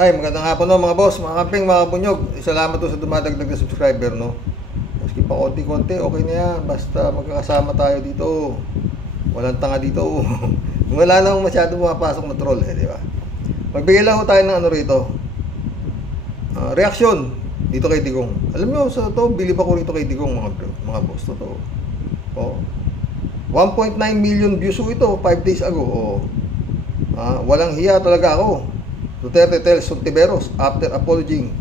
Ay, magandang hapon no mga boss, mga kamping, mga bunyog. Salamat to sa dumadagdag na subscriber no. Maski pa konti-konti, okay na yan. Basta magkakasama tayo dito. Walang tanga dito. Wala nang masyado pumapasok na troll di ba? Magbigay lang tayo ng ano rito. Reaksyon dito kay Digong. Alam niyo sa to, bilib ako rito kay Digong mga boss to. Oh. 1.9 million views ito 5 days ago. Walang hiya talaga ako. Duterte tells Ontiveros after apologizing,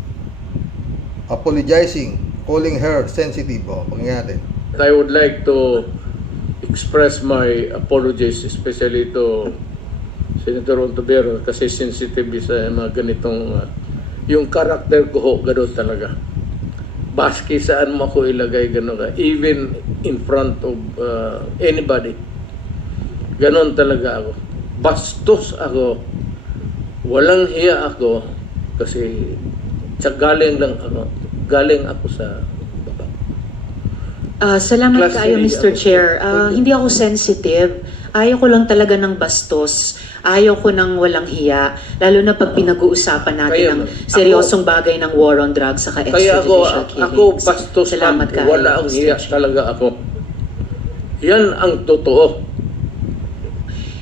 calling her sensitive. Pakinggan natin. I would like to express my apologies, especially to Senator Ontiveros, kasi sensitive sa mga ganitong yung karakter ko ho, gano'n talaga. Baski saan mo ako ilagay, gano'n ka. Even in front of anybody. Gano'n talaga ako. Bastos ako. Walang hiya ako kasi galing ako sa baba. Salamat kayo Mr. Chair. Hindi ako sensitive. Ayaw ko lang talaga ng bastos. Ayaw ko ng walang hiya. Lalo na pag pinag-uusapan natin ng seryosong bagay ng war on drugs sa extrajudicial killings. Ako bastos. Salamat kayo. Wala ang hiya talaga ako. Yan ang totoo.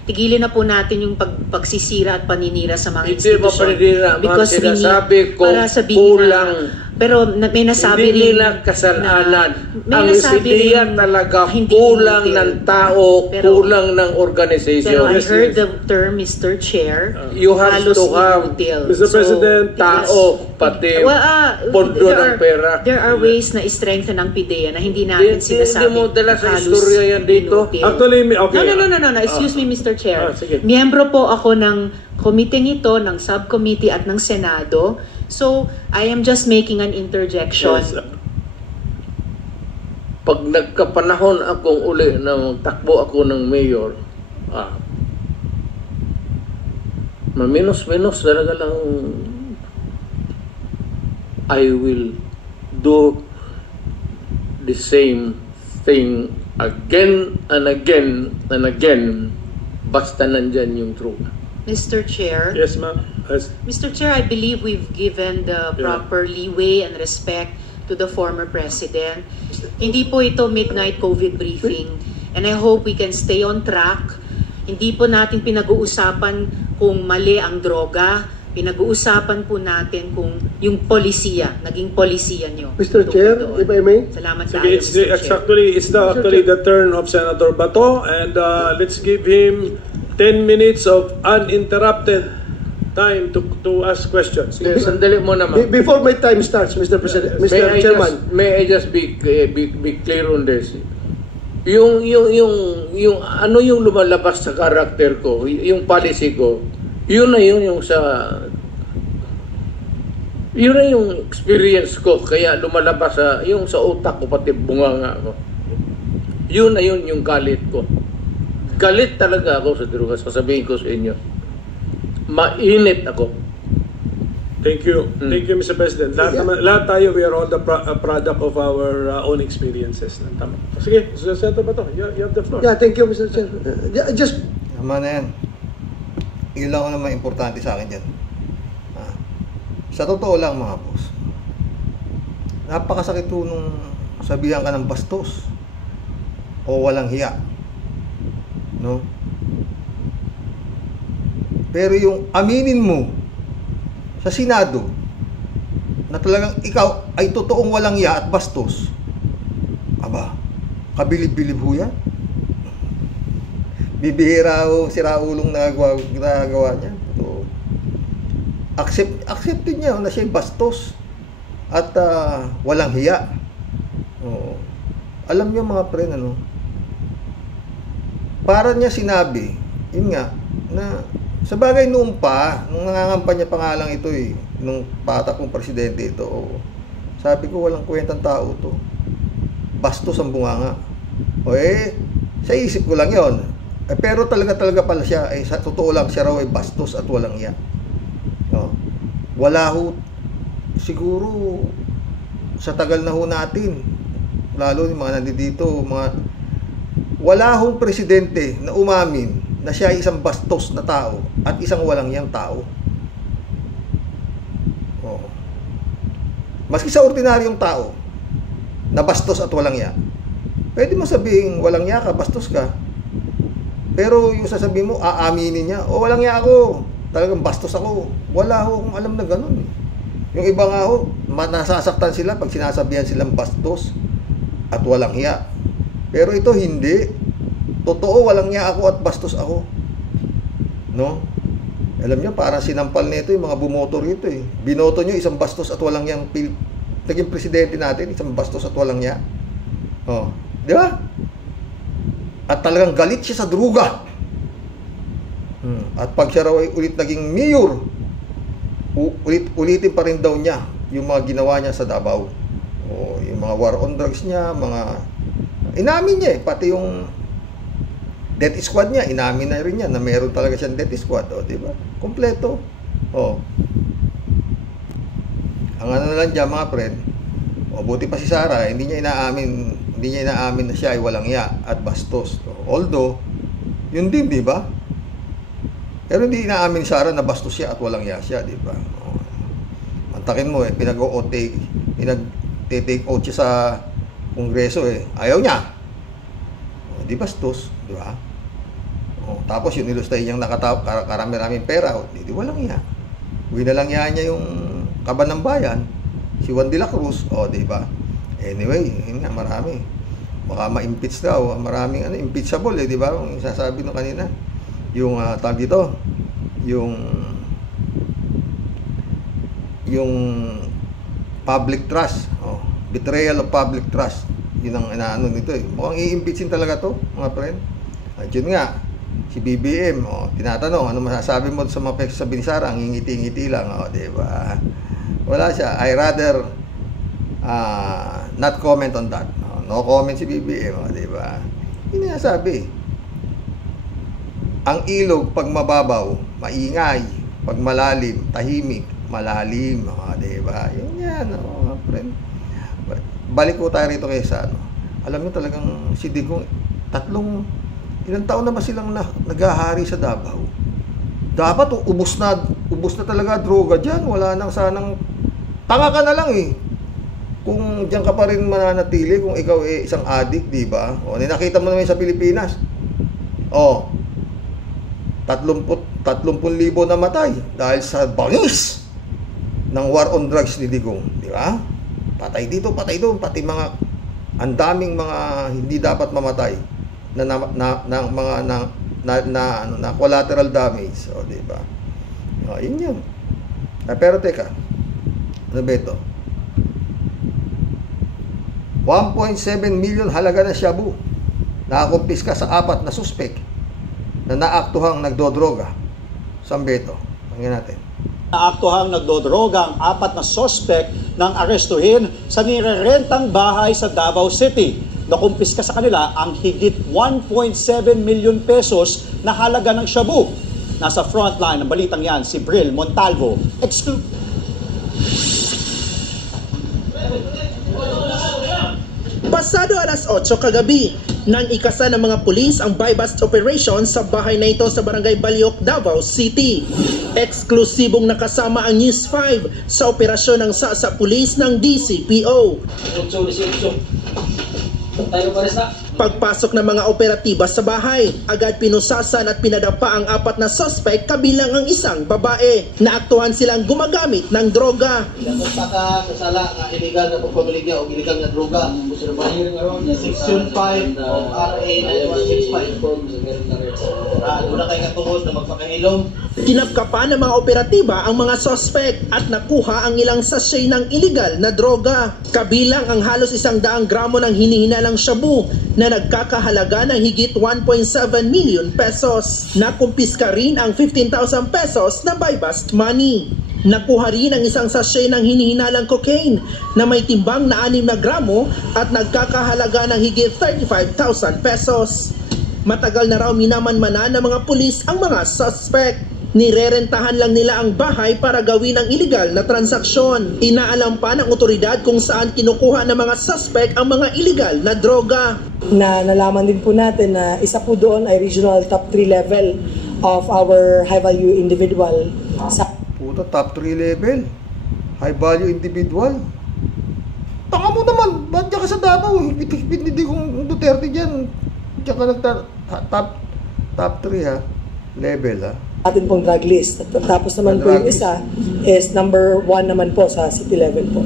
Tigilin na po natin yung pagsisira at paninira sa mga institusyon. Because sinasabi ko kulang. Pero may nasabi hindi nila kasalanan. Ang ideya talaga kulang ng tao, kulang ng organisasyon. Pero I heard the term, Mr. Chair. You have to have, Mr. President, tao, pati pondo ng pera. There are ways na i-strengthen ang PIDEA na hindi natin sinasabi. Hindi mo dala sa istorya yan dito. Actually, okay. No. Excuse me, Mr. Chair. Miyembro po ako ng committee nito, ng subcommittee at ng Senado. So, I am just making an interjection. Yes. Pag nagkapanahon akong uli na takbo ako ng mayor, maminos-minos talaga lang, I will do the same thing again and again and again, basta nandyan yung truth. Mr. Chair. Yes, ma'am. Yes. Mr. Chair, I believe we've given the proper leeway and respect to the former president. Hindi po ito midnight COVID briefing. And I hope we can stay on track. Hindi po natin pinag-uusapan kung mali ang droga. Pinag-uusapan po natin kung yung polisiya, naging polisiya nyo. Mr. Chair, if I may? Salamat tayo, Mr. Chair. It's actually the turn of Senator Bato, and let's give him 10 minutes of uninterrupted time to ask questions. Sandali mo naman. Before my time starts, Mr. President, Mr. Chairman. May I just be clear on this? Yung ano yung lumalabas sa karakter ko, yung policy ko, yun na yung experience ko, kaya lumalabas yung sa utak ko, pati bunganga ko. Yun na yung galit ko. Galit talaga ako sa droga. Sasabihin ko sa inyo. Mainit ako. Thank you. Thank you, Mr. President. Lahat tayo, we are all the product of our own experiences. Tama. Sige, Senator Bato, you have the floor. Yeah, thank you, Mr. Chair. Just... Tama na yan. Yun lang naman importante sa akin dyan. Sa totoo lang mga boss, napakasakit po nung sabihan ka ng bastos o walang hiya. No? Pero yung aminin mo sa Senado na talagang ikaw ay totoong walang hiya at bastos, kabilib-bilib ho yan. Bibihira o siraulong nagawa niya. So, accepted niya na siya bastos at walang hiya. Alam niyo mga pre, para niya sinabi, yun nga, na sa bagay noon pa, nung nangangampanya pa nga lang ito nung bata kong presidente ito, sabi ko walang kwentang tao to. Bastos ang bunganga. Sa isip ko lang yon. Pero talaga pala siya, sa totoo lang siya raw ay bastos at walang iya. Wala ho, siguro, sa tagal na ho natin, lalo yung mga nandito, wala hong presidente na umamin na siya ay isang bastos na tao at isang walang iyang tao. Oo. Maski sa ordinaryong tao, na bastos at walang ya, pwede mo sabihin, walang ya ka, bastos ka. Pero yung sasabihin mo, aaminin niya, walang ya ako, talagang bastos ako. Wala ho akong alam na ganun. Yung iba nga ho, nasasaktan sila pag sinasabihan silang bastos at walang ya. Pero ito hindi. Totoo, walang ya ako at bastos ako. No? Alam niyo, parang sinampal nito yung mga bumoto rito eh. Binoto niyo isang bastos at walang yang naging presidente natin, isang bastos at walang ya. Oh, di ba? At talagang galit siya sa druga. At pag siya raw ay ulit naging mayor, ulitin pa rin daw niya yung mga ginawa niya sa Davao. O yung mga war on drugs niya, mga inamin niya eh, pati yung death squad niya, inamin na rin niya na meron talaga siyang death squad, o di ba? Kompleto. O. Ang ano lang diyan mga friend, o buti pa si Sara, hindi niya inaamin na siya ay walang ya at bastos. Although, yun din, di ba? Pero hindi inaamin ni Sara na bastos siya at walang ya siya, di ba? Mantakin mo eh, pinag-take out siya sa Kongreso eh. Ayaw niya. O, di bastos, di ba? O, tapos yung nilustay niyang karami-raming pera, o, di walang ya. Winalang ya niya yung kaban ng bayan, si Juan de la Cruz, o, di ba? Anyway, yun nga, marami. Baka ma-impeach daw, maraming impeachable eh, di ba? Yung sasabi nung kanina. Yung tawag dito, yung public trust, betrayal of public trust, yun ang inaano nito eh. Mukhang i-impeachin talaga to mga friend. At yun nga, si BBM, tinatanong, ano masasabi mo sa mga sabi ni Sara, ang ngiti-ngiti lang, diba? Wala siya, I rather not comment on that. No comment si BBM, diba? Yun nga sabi. Ang ilog, pag mababaw, maingay. Pag malalim, tahimik, malalim. Diba? Yun yan, mga friend. Balik po tayo rito kay Sa. Alam niyo talagang si Digong, ilang taon na ba silang naghahari sa Davao? Dapat ubos na talaga droga dyan. Wala nang sanang, tanga ka na lang eh. Kung diyan ka pa rin mananatili, kung ikaw isang addict, di ba? Nakita mo naman sa Pilipinas. 30,000 namatay dahil sa bangis ng war on drugs ni Digong, di ba? Patay dito, patay doon, pati mga ang daming mga hindi dapat mamatay na collateral damage, di ba? Yun. Pero teka, ano ba ito? 1.7 million halaga ng shabu nakakumpiska sa 4 na suspek na naaktuhang nagdodroga. Saan ba ito? Tingnan natin. Naaktuhang nagdodroga ang 4 na sospek ng arestuhin sa nirerentang bahay sa Davao City. Nakumpiska sa kanila ang higit 1.7 million pesos na halaga ng shabu. Nasa frontline ng balitang yan si Bril Montalvo. Pasado alas 8 kagabi, nang ikasa ng mga pulis ang buy-bust operation sa bahay na ito sa Barangay Baliok, Davao City. Eksklusibong nakasama ang News 5 sa operasyon ng Sasa Police ng DCPO. Pagpasok ng mga operatiba sa bahay, agad pinusasan at pinadapa ang 4 na suspect kabilang ang isang babae. Naaktuhan silang gumagamit ng droga. Sasala nga illegal na pagpamiligya o illegal na droga. Section 5 of RA 9165. Doon na kayo katungod na magpakahilom. Kinapkapan ng mga operatiba ang mga suspect at nakuha ang ilang sachet ng illegal na droga. Kabilang ang halos 100 gramo ng hinihinalang shabu na nagkakahalaga ng higit 1.7 million pesos. Nakumpiska rin ang 15,000 pesos na buy-bust money. Nakuha rin ang isang sachet ng hinihinalang cocaine na may timbang na 6 na gramo at nagkakahalaga ng higit 35,000 pesos. Matagal na raw minamanmanan ng mga pulis ang mga suspect. Nirerentahan lang nila ang bahay para gawin ang illegal na transaksyon. Inaalam pa ng otoridad kung saan kinukuha ng mga suspect ang mga illegal na droga. Nalaman din po natin na isa po doon ay regional top 3 level of our high value individual. Puta, top 3 level. High value individual. Tanga mo naman, ba't diyan ka sa Davao? Hipit-hipit ni Digong Duterte dyan. Diyan ka top 3 ha, level ha. Atin pong drug list. Tapos naman po yung isa is number 1 naman po sa city level po.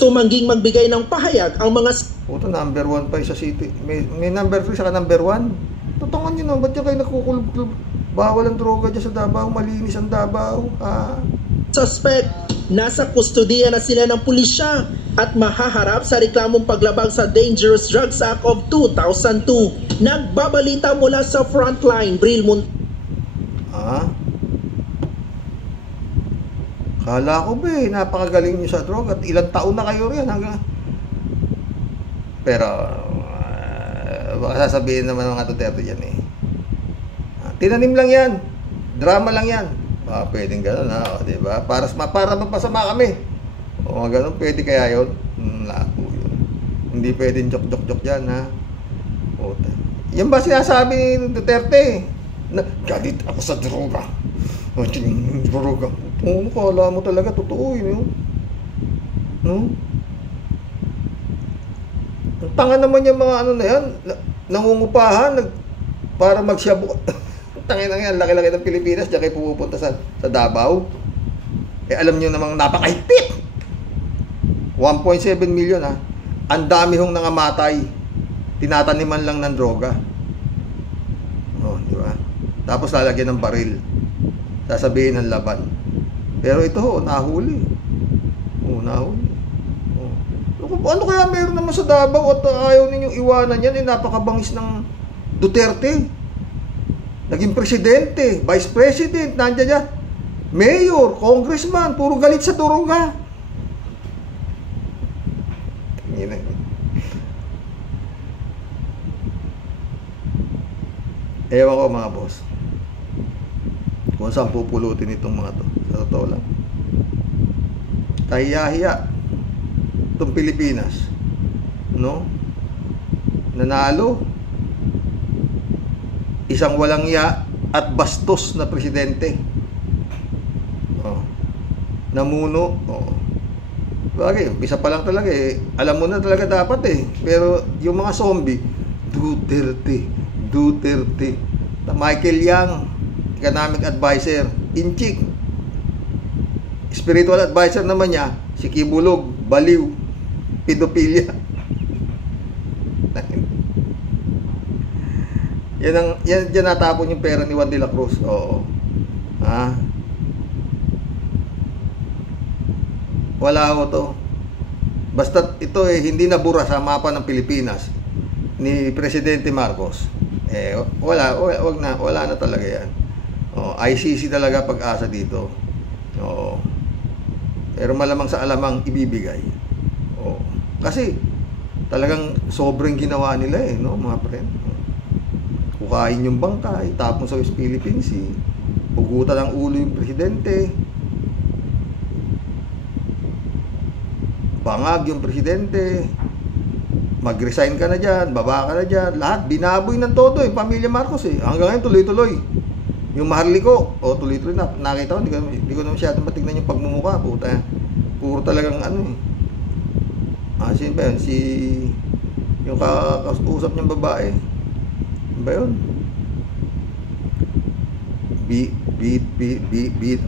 Tumangging magbigay ng pahayag ang mga Puto, number 1 pa yung sa city. May number 3 saka number 1. Tutungan nyo na, ba't yan kayo nakukulub-kulub? Bawal ang droga dyan sa Davao, malinis ang Davao. suspect. Nasa kustudiya na sila ng pulisya at mahaharap sa reklamong paglabag sa Dangerous Drugs Act of 2002. Nagbabalita mula sa Frontline, Bril Kala ko ba napakagaling nyo sa droga at ilang taon na kayo rin hanggang... Pero baka sasabihin naman ng mga Duterte yan eh. Tinanim lang yan. Drama lang yan. Pwedeng gano'n diba? Para mapasama kami. O gano'n, pwede kaya yun? Labo yun. Hindi pwedeng joke-joke yan ha. Puta. Yan ba sinasabi ni Duterte? Na, galit ako sa droga. Droga. Kala mo talaga, totoo yun. No? Ang tanga naman yung mga ano na yan, nangungupahan, para magsyabu. Tangin na yan, laki-laki ng Pilipinas, diyan kayo pupunta sa Davao. Alam nyo namang napakahigpit. 1.7 million ha. Ang dami hong nangamatay. Tinataniman lang ng droga. Di ba? Tapos lalagyan ng baril. Sasabihin ng laban. Pero ito, nahuli. Nahuli. Ano kaya meron naman sa Davao at ayaw ninyong iwanan yan? Napakabangis ng Duterte. Naging presidente, vice president, nandiyan yan. Mayor, congressman, puro galit sa droga. Ewan ko mga boss kung saan pupulutin itong mga to. Sa totoo lang, kahiya-hiya itong Pilipinas, no? Nanalo isang walang ya at bastos na presidente. Namuno. Bagay, umpisa pa lang talaga eh. Alam mo na talaga dapat eh. Pero yung mga zombie, Duterte. Michael Yang, economic advisor, Inchik. Spiritual advisor naman niya, si Kibulog, Baliw, Pedophilia. Yan natapon yung pera ni Juan de la Cruz. Wala ko to. Basta ito hindi nabura sa mapa ng Pilipinas ni Presidente Marcos. Wala na talaga yan. ICC talaga pag-asa dito. Pero malamang sa alamang ibibigay. Kasi talagang sobrang ginawa nila no, mga friend. Kukain yung bangka, itapon sa West Philippine Sea, pugutan ang ulo yung presidente, bangag yung presidente, mag-resign ka na dyan, baba ka na dyan, lahat binaboy ng todo yung pamilya Marcos hanggang ngayon tuloy-tuloy. Yung Maharlika, tuloy-tuloy na, nakita ko, hindi ko na masyadong matignan yung pagmumukha, puta, puro talagang sino ba yun? Yung kakausap niyang babae, ba yun?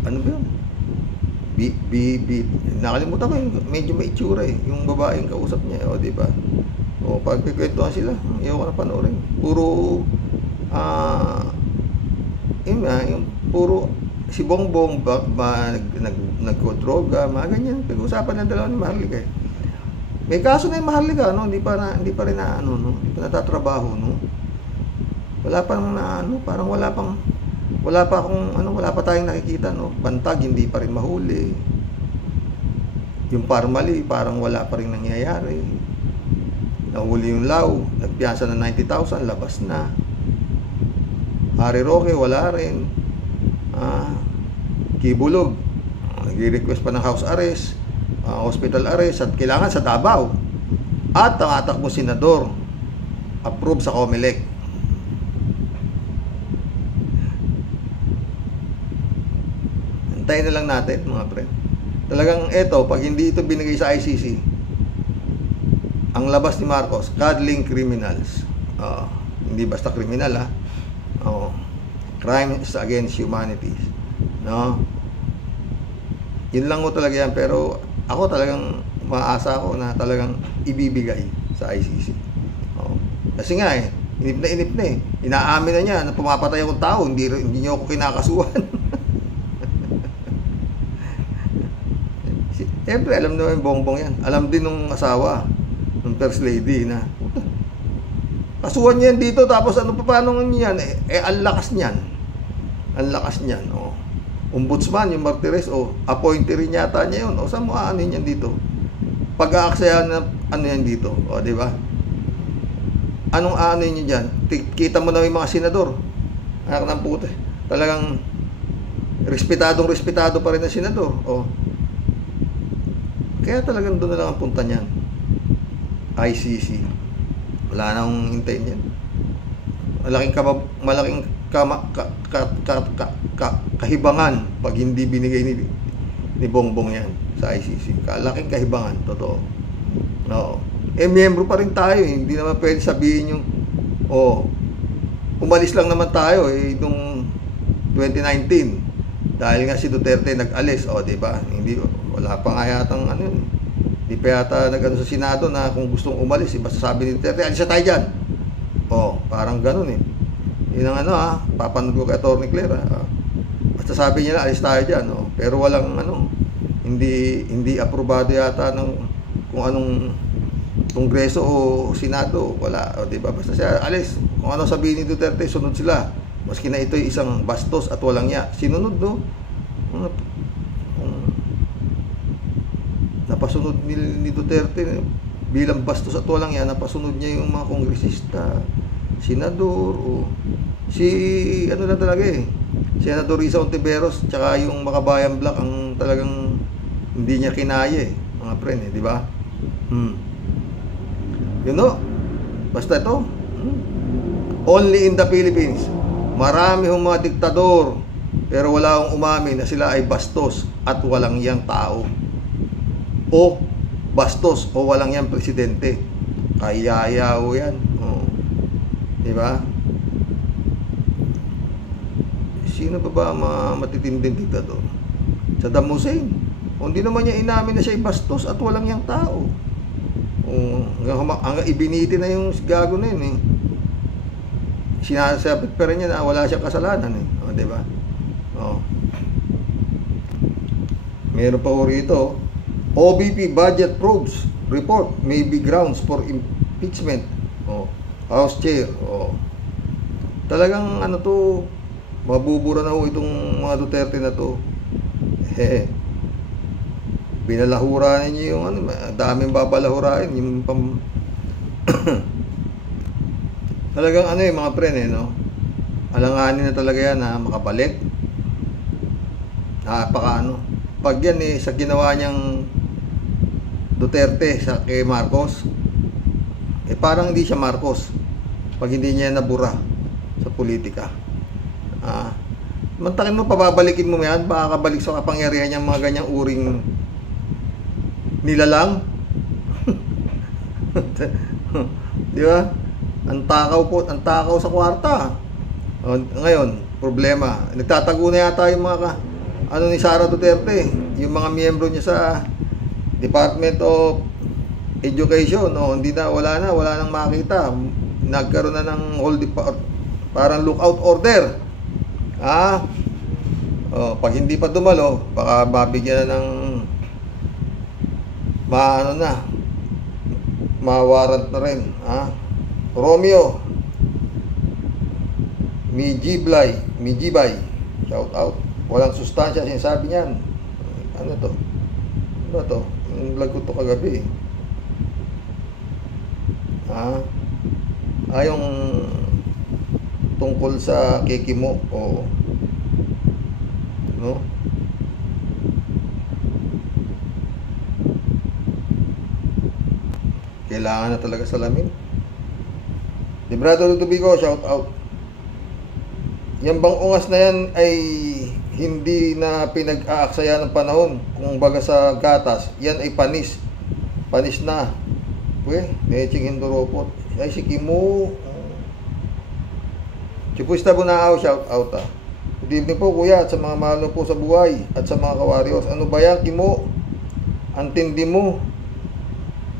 Ano ba yun? Nakalimutan ko yung medyo may itsura yung babaeng kausap niya, diba? Pagkikwentuhan sila, ayaw ko na panoorin. Puro yung puro si Bongbong nagkodroga, mga ganyan. Pag-usapan ng dalawa ni Maharlika May kaso na yung Maharlika, hindi pa rin hindi pa natatrabaho, Wala pa tayong nakikita, Bantag hindi pa rin mahuli. Yung Parmali parang wala pa rin nangyayari. Nahuli yung Lau, nagpiyansa ng 90,000, labas na. Harry Roque wala rin. Kibulog, nagre-request pa ng house arrest, hospital arrest, at kailangan sa Davao. At ang atakbo senador, approve sa COMELEC. Antayin na lang natin mga friend. Talagang eto, pag hindi ito binigay sa ICC, ang labas ni Marcos, cuddling criminals. Hindi basta criminal, ha? Crimes against humanity. No? Yun lang ko talaga yan, pero ako talagang maasa ako na talagang ibibigay sa ICC. Kasi nga inip na eh. Inaamin na niya na pumapatay akong tao, hindi niyo ako kinakasuhan. Siyempre, alam naman yung bongbong yan. Alam din nung asawa, nung first lady na, kasuhan niya dito, tapos ano pa, paano niyan? Ang lakas niyan. Ang lakas niyan, Ombudsman, yung Martires, appointee rin yata niya yun. Saan mo aanin yan dito? Pag-aaksayahan na ano yan dito, di ba? Anong aanin niyo dyan? Kita mo na yung mga senador. Anak ng puti. Talagang respetado pa rin na senador. Kaya talagang doon na lang ang punta niyan. ICC. Wala na akong hintayin yan. Malaking kahibangan pag hindi binigay ni Bongbong yan sa ICC. Kalaking kahibangan, totoo. Miyembro pa rin tayo, hindi naman pwede sabihin yung umalis lang naman tayo nung 2019 dahil nga si Duterte nag-alis, di ba? Wala pa nga yatang hindi pa yata nag-ano sa Senado na kung gustong umalis, basta sabi ni Duterte, alis na tayo dyan. Parang ganun yun ang papanood ko kay Atty. Claire, basta sabi niya na alis tayo dyan, pero walang hindi aprobado yata ng kung anong Kongreso o Senado, wala, di ba? Basta siya alis, kung ano sabihin ni Duterte, sunod sila, maski na ito'y isang bastos at walang ya, sinunod, napasunod ni Duterte bilang bastos at walang ya, napasunod niya yung mga kongresista, senador, ano na talaga Senador Risa Ontiveros, tsaka yung Makabayan Black ang talagang hindi niya kinaya mga friend, di ba? Basta ito, only in the Philippines, marami hong mga diktador, pero wala akong umamin na sila ay bastos at walang yang tao, o bastos o walang yang presidente. Kayaya o yan, di ba? Sino ba matitinding diktador? Saddam Hussein, hindi naman niya inamin na siya ay bastos at walang yang tao. Hanggang ibiniti na yung gago na yun Sinasabit pa rin niya na wala siyang kasalanan di ba? Meron pa rito, OBP budget probes report may be grounds for impeachment. House Chair. Talagang mabubura na itong mga Duterte na to. Binalahura niyo yung daming babalahurain yung talagang mga pre alanganin na talaga yan na makabalik. Pag yan sa ginawa niyang Duterte kay Marcos, parang hindi siya Marcos pag hindi niya nabura sa politika. Mantakin mo, pababalikin mo yan, baka kabalik sa kapangyarihan niyang mga ganyang uring nilalang. Di ba? Ang takaw sa kwarta. Ngayon, problema. Nagtatago na yata yung mga ni Sara Duterte, yung mga miyembro niya sa Department of Education, hindi na, wala nang makita. Nagkaroon na ng parang lookout order. Pag hindi pa dumalo, baka mabigyan na ng mawarrant na rin. Romeo Mijibay, shout out. Walang sustansya sinasabi niyan. Ano to? Yung vlog ko to kagabi. Yung tungkol sa Kekimo kailangan na talaga salamin. Librado Lutubigo, shout out. Yan bang ungas na yan ay hindi na pinag-aaksaya ng panahon, kung baga sa gatas, yan ay panis. Panis na. Neching Hinduropot. Ay, si Kimo. Chupusta Bunaaw, shout out Good evening po kuya at sa mga mahal po sa buhay at sa mga kawaryos. Ano ba yan, Kimo? Ang tindi mo.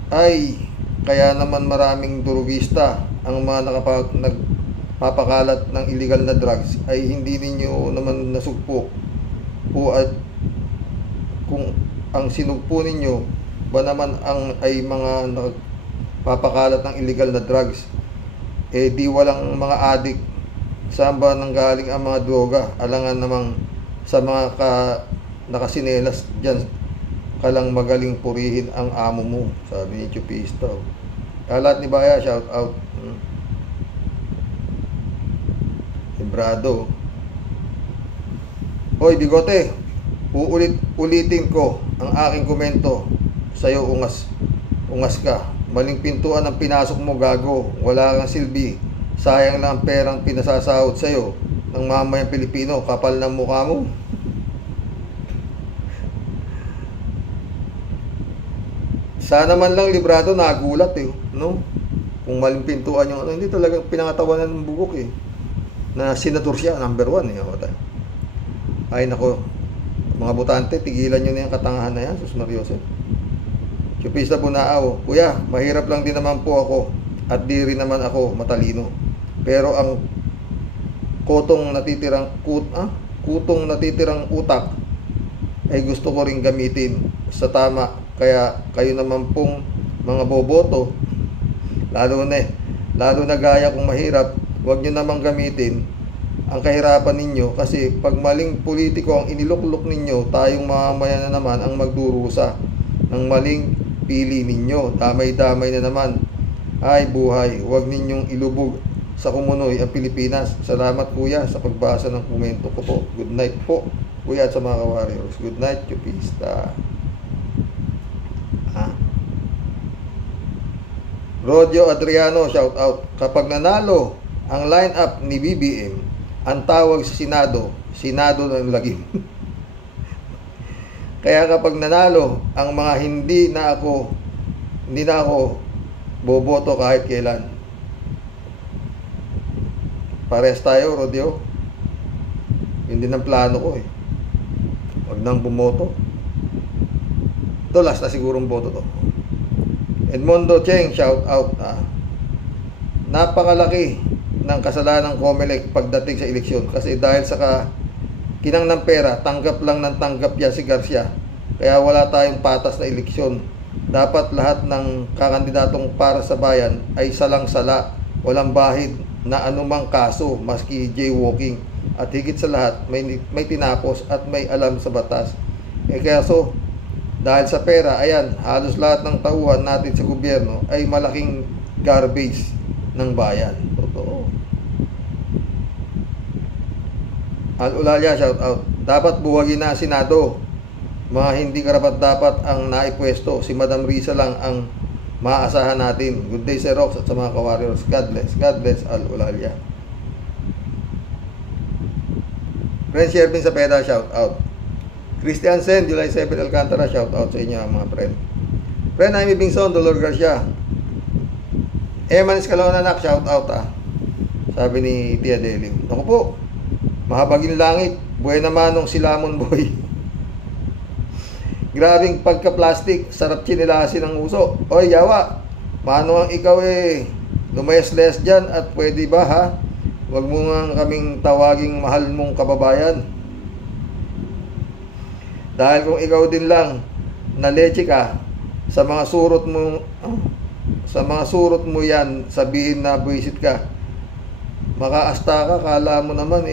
Ay, kaya naman maraming durugista ang mga nagpapakalat ng illegal na drugs ay hindi ninyo naman nasugpo po, at kung ang sinugpo ninyo ba naman ay mga nagpapakalat ng illegal na drugs, di walang mga adik. Saan ba nanggaling ang mga droga? Alangan namang sa mga nakasinelas dyan ka lang magaling purihin ang amo mo, sabi ni Chupista. Kalat ni Baya, shout out. Librado. Hoy Bigote, ulitin ko ang aking komento sa'yo, ungas ka. Maling pintuan ang pinasok mo, gago. Wala kang silbi. Sayang lang ang perang pinasasahod sa'yo ng mamayang Pilipino. Kapal ng mukha mo. Sana man lang librado, nagulat no? Kung maling pintuan yung hindi talagang pinangatawanan ng bugok na senador siya, number 1 Ay nako, mga botante, tigilan nyo na yung katangahan na yan, Sus Mariosep. Chupista Bunaaw, kuya, mahirap lang din naman po ako at di rin naman ako matalino. Pero ang kutong natitirang utak ay gusto ko ring gamitin sa tama. Kaya kayo naman pong mga boboto, lalo na gaya kung mahirap, huwag nyo namang gamitin ang kahirapan ninyo, kasi pag maling politiko ang iniluklok ninyo, tayong mamamayan na naman ang magdurusa ng maling pili ninyo. Damay-damay na naman. Ay buhay, huwag ninyong ilubog sa kumunoy ang Pilipinas. Salamat kuya sa pagbasa ng komento ko po. Good night po kuya at sa mga ka-warriors. Good night, Chupista. Rodio Adriano, shout out. Kapag nanalo ang line-up ni BBM, ang tawag sa Senado ng lagim. Kaya kapag nanalo ang mga hindi na ako boboto kahit kailan. Pares tayo, Rodio. Yun din ang plano ko Huwag nang bumoto. Ito, last na sigurong boto to. Edmondo Cheng, shout out. Napakalaki ng kasalanan ng COMELEC pagdating sa eleksyon, kasi dahil sa kinang ng pera, tanggap lang ng tanggap yan si Garcia. Kaya wala tayong patas na eleksyon. Dapat lahat ng kakandidatong para sa bayan ay salang-sala, walang bahid na anumang kaso, maski jaywalking. At higit sa lahat, may tinapos at may alam sa batas. Kaso dahil sa pera, ayan, halos lahat ng tauhan natin sa gobyerno ay malaking garbage ng bayan. Totoo. Al-Ulalia, shout out. Dapat buwagin na Senado. Mga hindi karapat-dapat ang naipwesto. Si Madam Risa lang ang maaasahan natin. Good day, Sir Rox, at sa mga ka-warriors. God bless. God bless, Al-Ulalia. Friend Shervin Sapeda, shout out. Christian Sen, July 7, Alcantara, shout out sa inyo mga friend. Friend Jaime Bingson, Dolor Garcia. Eman Escalonanak, shout out Sabi ni Tia Deliu. Ako po, mahabagin langit, buhay naman nung silamon boy. Grabing pagka-plastic, sarap chinilasin ng uso. Oy, yawa, mano ang ikaw lumayas-layas dyan, at pwede ba Huwag mo nga kaming tawaging mahal mong kababayan. Dahil kung ikaw din lang na leche ka, sa mga surot mo yan, sabihin na buwisit ka. Makaasta ka, kala mo naman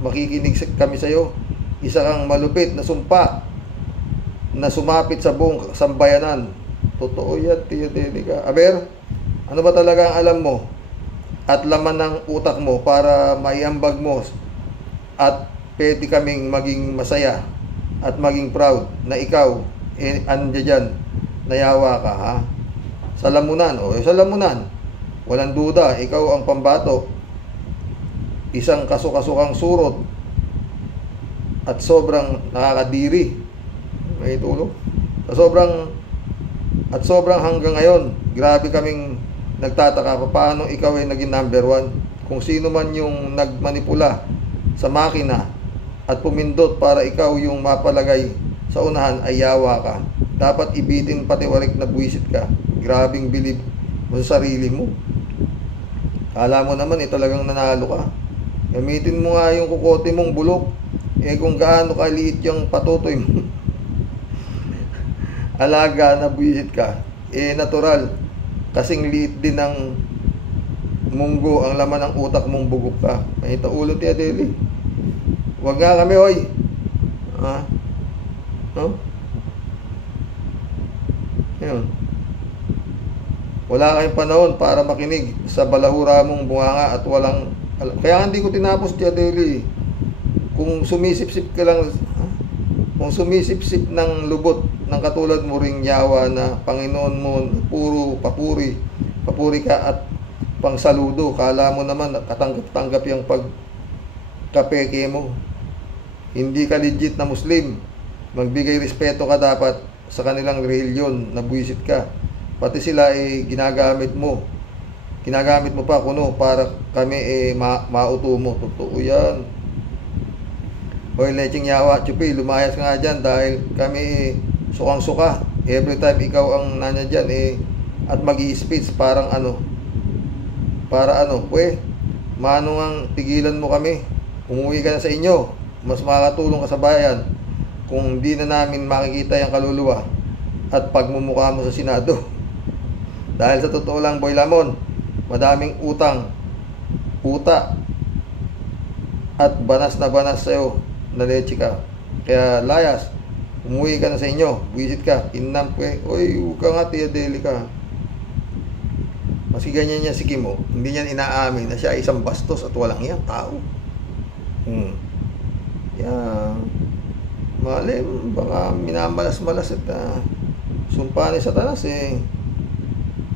makikinig kami sa'yo. Isa kang malupit na sumpa na sumapit sa buong sambayanan. Totoo yan, Tia Denica. Aber, ano ba talaga ang alam mo at laman ng utak mo para maiambag mo at pwede kaming maging masaya at maging proud na ikaw andyan dyan, nayawa ka sa lamunan sa lamunan, walang duda ikaw ang pambato, isang kasukasukang surot at sobrang nakakadiri. May tulong. At sobrang hanggang ngayon, grabe kaming nagtataka paano ikaw ay naging number 1. Kung sino man yung nagmanipula sa makina at pumindot para ikaw yung mapalagay sa unahan ay yawa ka. Dapat ibitin pati warik na buwisit ka. Grabing bilib mo sa sarili mo. Kala mo naman talagang nanalo ka. Gamitin mo nga yung kukote mong bulok. Kung gaano kaliit yung patutoy mo. Alaga na buwisit ka. Natural. Kasing liit din ng munggo ang laman ng utak mong bugok ka. May ulo tiya deli. Huwag nga kami, oy. No? Yun. Wala kayong panahon para makinig sa balahura mong bunganga at walang... Kaya hindi ko tinapos tiya deli. Kung sumisip-sip ka lang... Kung sumisip-sip ng lubot ng katulad mo ring yawa na Panginoon mo, puro papuri ka at pangsaludo, kala mo naman katanggap-tanggap yung pagkapeke mo. Hindi ka legit na Muslim. Magbigay respeto ka dapat sa kanilang relihiyon na buwisit ka. Pati sila ginagamit mo pa kuno para kami mauto mo. Totoo yan. Hoy, lecheng yawa, Chupi, lumayas nga dyan dahil kami sukang-suka. Every time ikaw ang nanya dyan, at mag-i-speech, parang mano ang tigilan mo kami. Umuwi ka na sa inyo. Mas makakatulong ka sa bayan kung di na namin makikita yung kaluluwa at pagmumukha mo sa Senado. Dahil sa totoo lang, Boy Lamon, madaming uta, at banas na banas sa'yo na leche ka. Kaya layas, umuwi ka na sa inyo, buwisit ka, oy, huwag ka nga, tiya deli ka. Maski ganyan niya si Kimo, hindi niyan inaamin na siya ay isang bastos at walang yan tao. Malim, baka minamalas-malas at sumpa ni Satanas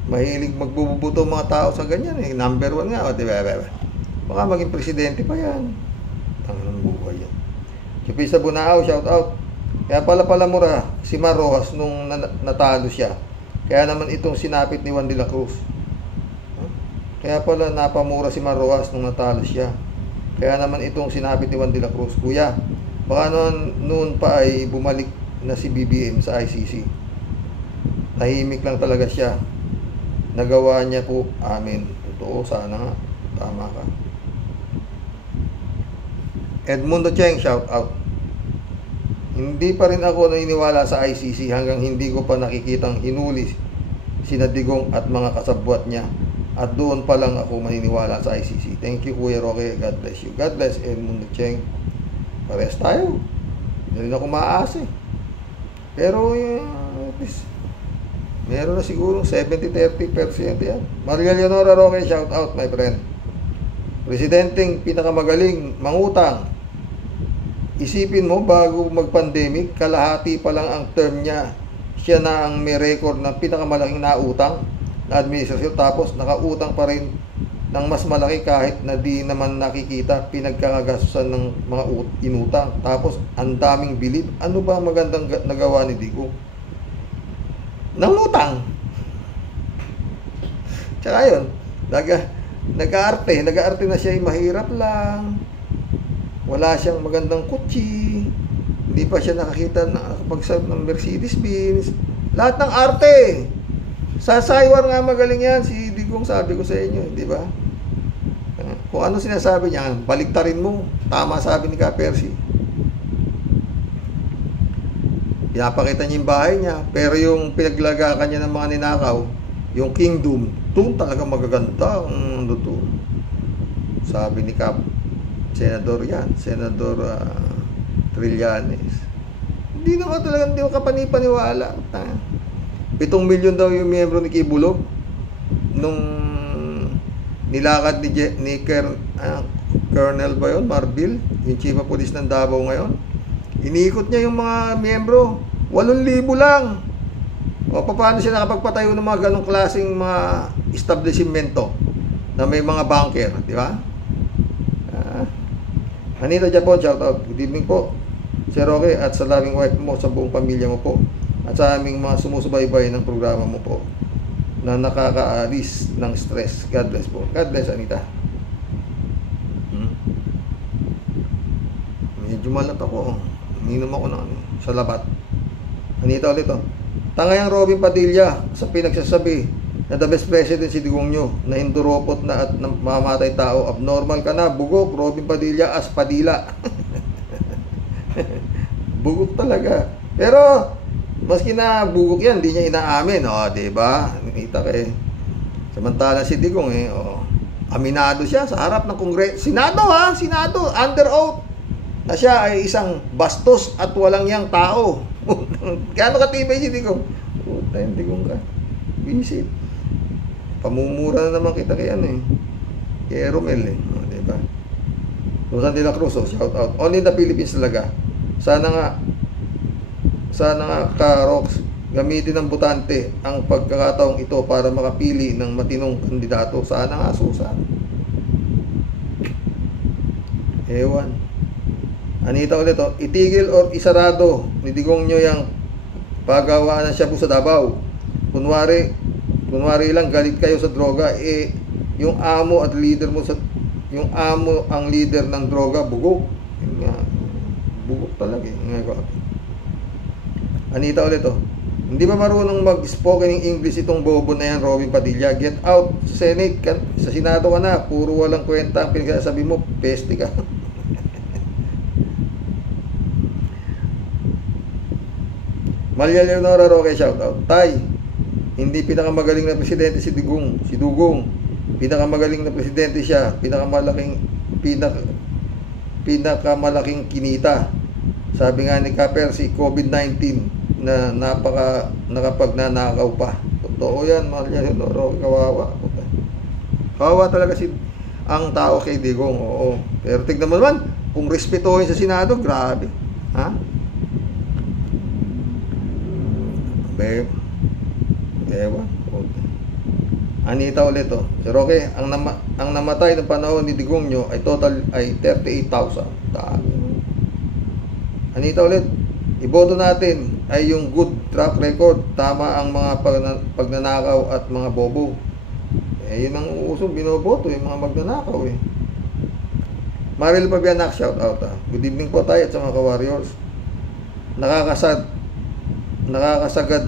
mahilig magbubuto mga tao sa ganyan number 1 nga, diba? Baka maging presidente pa yan. Tangan ng buhay yan. Chupi sa Bunao, shout out. Kaya pala mura si Mar Rojas nung natalo siya. Kaya naman itong sinapit ni Juan de la Cruz. Kaya pala napamura si Mar Rojas nung natalo siya. Kaya naman itong sinapit ni Juan de la Cruz. Kuya, baka noon pa ay bumalik na si BBM sa ICC. Tahimik lang talaga siya. Nagawa niya po, amin. Totoo, sana nga. Tama ka. Edmundo Cheng, shout out. Hindi pa rin ako naniniwala sa ICC hanggang hindi ko pa nakikitang hinuli sina Digong at mga kasabwat niya. At doon pa lang ako maniniwala sa ICC. Thank you, Kuya Roque. God bless you. God bless Edmundo Cheng. Pares tayo. Hindi rin ako maasa. Pero meron na siguro 70-30% yan. Maria Leonora Roque, shout out, my friend. Presidenteng pinakamagaling mangutang. Isipin mo, bago mag-pandemic, kalahati pa lang ang term niya. Siya na ang may record ng pinakamalaking nautang na administrasyon, tapos nakautang pa rin ng mas malaki kahit na di naman nakikita pinagkakagastusan ng mga inutang. Tapos ang daming bilib. Ano ba ang magandang nagawa ni Digong? Nangutang. Tsaka yun, nag-aarte na siya, mahirap lang. Wala siyang magandang kutsi. Hindi pa siya nakakita na pagsab ng Mercedes-Benz. Lahat ng arte. Sa Saywar nga magaling yan. Si Digong, sabi ko sa inyo, di ba? Kung ano sinasabi niya, baliktarin mo. Tama sabi ni Ka Percy. Pinapakita niya yung bahay niya. Pero yung pinaglagakan niya ng mga ninakaw, yung kingdom, doon talaga magaganda ang doon. Sabi ni Cap, Senador yan, Senador Trillanes. Hindi naman talaga, hindi ko kapanipaniwala. 7 milyon daw yung miyembro ni Kibulog nung nilakad ni Colonel ba yun, Marbil, yung Chief of Police ng Davao ngayon. Iniikot niya yung mga miyembro, 8,000 lang. O paano siya nakapagpatayo ng mga ganong klaseng mga establishmento na may mga banker, di ba? Anita Japon, shout out. Good evening po. Sir Roque, at sa loving wife mo, sa buong pamilya mo po, at sa aming mga sumusubaybay ng programa mo po, na nakakaalis ng stress. God bless po. God bless, Anita. Medyo malat ako. Minom ako ng sa labat. Anita ulit, oh. Tangayang Robin Padilla sa pinagsasabi na the best president si Digong nyo, na hinduropot na at mamamatay tao. Abnormal ka na, bugok. Robin Padilla as Padilla. Bugok talaga. Pero maski na bugok yan, di niya inaamin. O, diba? Nakita kayo. Samantala si Digong, aminado siya sa harap ng Kongreso. Senado, Senado, under oath, na siya ay isang bastos at walang yang tao. Gaano katibay si Digong? Puta yung Digong ka. Visit. Pamumura na naman kita kay kay Romel, diba? Rosan de la Cruz, shout out. Only in the Philippines talaga. Sana nga Ka-Rox, gamitin ng botante ang pagkakataong ito para makapili ng matinong kandidato. Sana nga, Susan. Ewan. Anita ulit, itigil or isarado ni Digong nyo yung pagawaan ng shabu sa Davao. Kunwari lang galit kayo sa droga, yung amo at leader mo yung amo ang leader ng droga, bugok. Yun nga, bugok talaga Anita ulit, hindi ba marunong mag-spoken in English itong bobo na yan, Robin Padilla? Get out sa Senate, sa Senado ka na, puro walang kwenta ang pinagsasabi mo, peste ka. Malia Leonora Roque, shout out. Tay, hindi pinakamagaling na presidente si Dugong. Pinakamagaling na presidente siya, pinakamalaking kinita. Sabi nga ni Kaper, si COVID-19 na nakapagnanakaw pa. Totoo yan, Malia Leonora, kawawa. Kawawa talaga ang tao kay Digong, oo. Pero tignan mo naman, kung respetuhin sa Senado, grabe. Ewan. Anita ulit, Si Roque, ang namatay ng panahon ni Digong nyo ay total ay 38,000. Anita ulit, iboto natin ay yung good track record. Tama ang mga pagnanakaw at mga bobo. Yun ang usong binoboto, yung mga magnanakaw Maril Pabianak, shout out. Good evening po tayo at sa mga ka-warriors. Nakakasagad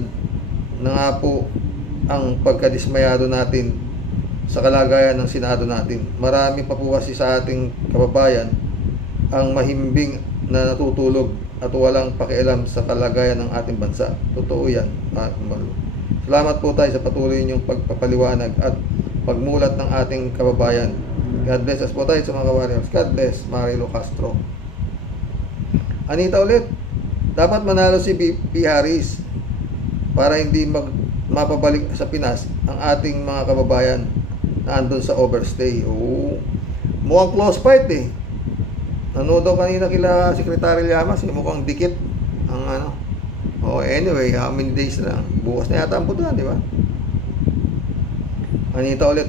na nga po ang pagkadismayado natin sa kalagayan ng Senado natin. Marami pa po kasi sa ating kababayan ang mahimbing na natutulog at walang pakialam sa kalagayan ng ating bansa. Totoo yan. Salamat po tayo sa patuloy niyong pagpapaliwanag at pagmulat ng ating kababayan. God bless us po tayo sa mga warriors. God bless, Marilo Castro. Anita ulit, dapat manalo si B. Harris para hindi mapabalik sa Pinas ang ating mga kababayan na andun sa overstay. Mukhang close fight Nanood daw kanina kila Secretary Llamas, mukhang dikit ang anyway, how many days na lang? Bukas na yata ang putuhan, di ba? Anita ulit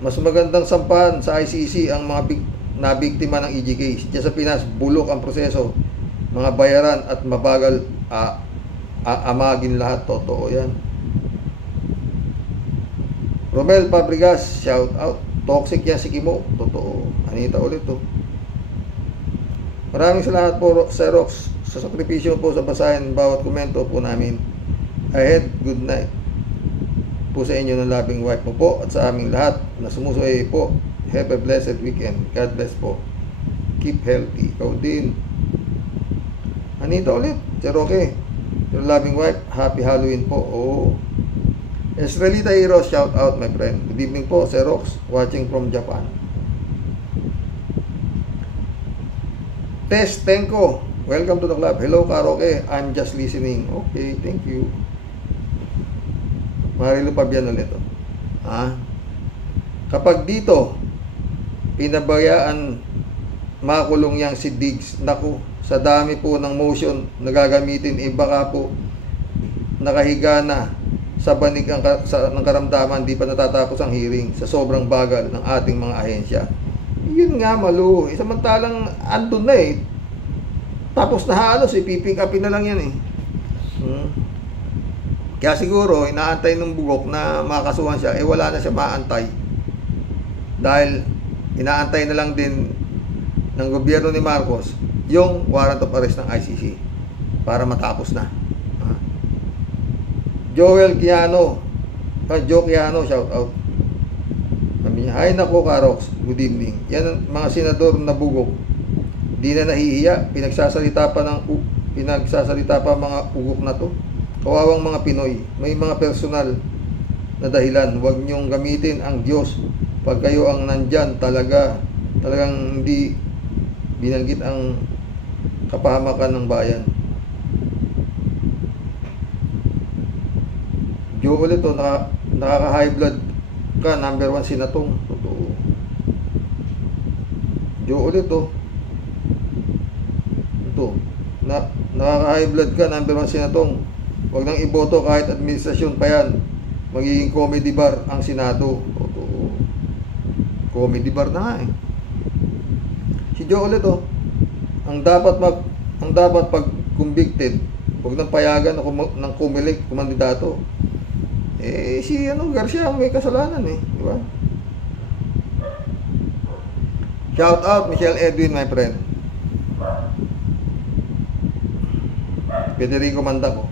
mas magandang sampahan sa ICC ang mga nabiktima ng EG case. Diyan sa Pinas, bulok ang proseso, mga bayaran at mabagal amagin lahat. Totoo yan. Romel Fabregas, shout out. Toxic yan si Kimo. Totoo. Anita ulit Maraming salamat po, Xerox, sa sakripisyo po sa basahin bawat komento po namin. Ahead, good night po sa inyo ng loving wife mo po at sa aming lahat na sumusuway po. Have a blessed weekend. God bless po. Keep healthy. Ikaw din. Anita ulit. Sir Roque, your loving wife, happy Halloween po. Esrelita Hero, shout out my friend. Good evening po, Sir Rox, watching from Japan. Tess Tenko, welcome to the club. Hello, Ka-Roque, I'm just listening. Okay, thank you. Marilo Pabian ulit kapag dito pinabayaan makulong yang si Diggs, naku, sa dami po ng motion na gagamitin, baka po nakahiga na sa banig ng karamdaman, di pa natatapos ang hearing sa sobrang bagal ng ating mga ahensya. Yun nga, Malu, samantalang andun na Tapos na halos, ipipick upin na lang yan eh. Kaya siguro, inaantay ng bugok na makasuhan siya, eh wala na siya maantay. Dahil inaantay na lang din ng gobyerno ni Marcos yung warrant of arrest ng ICC para matapos na. Joel Quiano, Joe Quiano, shout out. Sabi niya, ay nako Karox, good evening. Yan ang mga senador na bugok. Di na nahihiya, pinagsasalita pa mga ugok na to. Kawawang mga Pinoy, may mga personal na dahilan. Huwag niyong gamitin ang Diyos pag kayo ang nandyan, talagang hindi binanggit ang kapahamakan ng bayan. Joe ulit to, nakaka-high blood ka, number 1 sinatong. Totoo. Joe ulit to. Ito, nakaka-high blood ka, number 1 sinatong. Huwag nang iboto kahit administrasyon pa yan. Magiging comedy bar ang Senado. Totoo. Comedy bar na nga eh. Si Joe ulit oh. Ang dapat pag convicted, huwag nang payagan ng kumilig kumandidato. Eh si Garcia ang may kasalanan eh, di ba? Shout out Michelle Edwin, my friend. Federico Mandaco.